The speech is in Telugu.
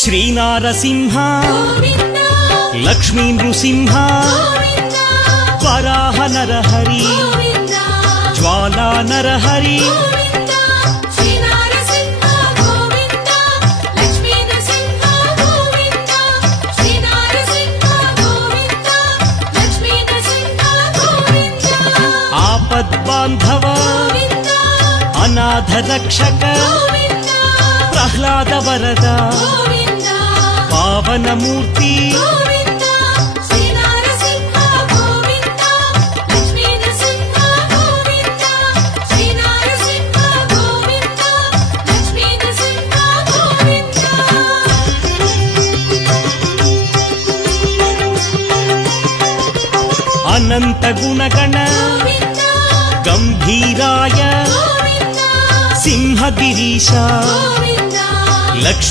శ్రీనారసింహ లక్ష్మీ నృసింహ వరాహ నరహరి జ్వాలా నరహరి ఆపద్బాంధవ అనాథ రక్షక ప్రహ్లాద వరద పావనమూర్తి అనంత గుణగణ గంభీరాయ సింహగిరీశ లక్ష్మీ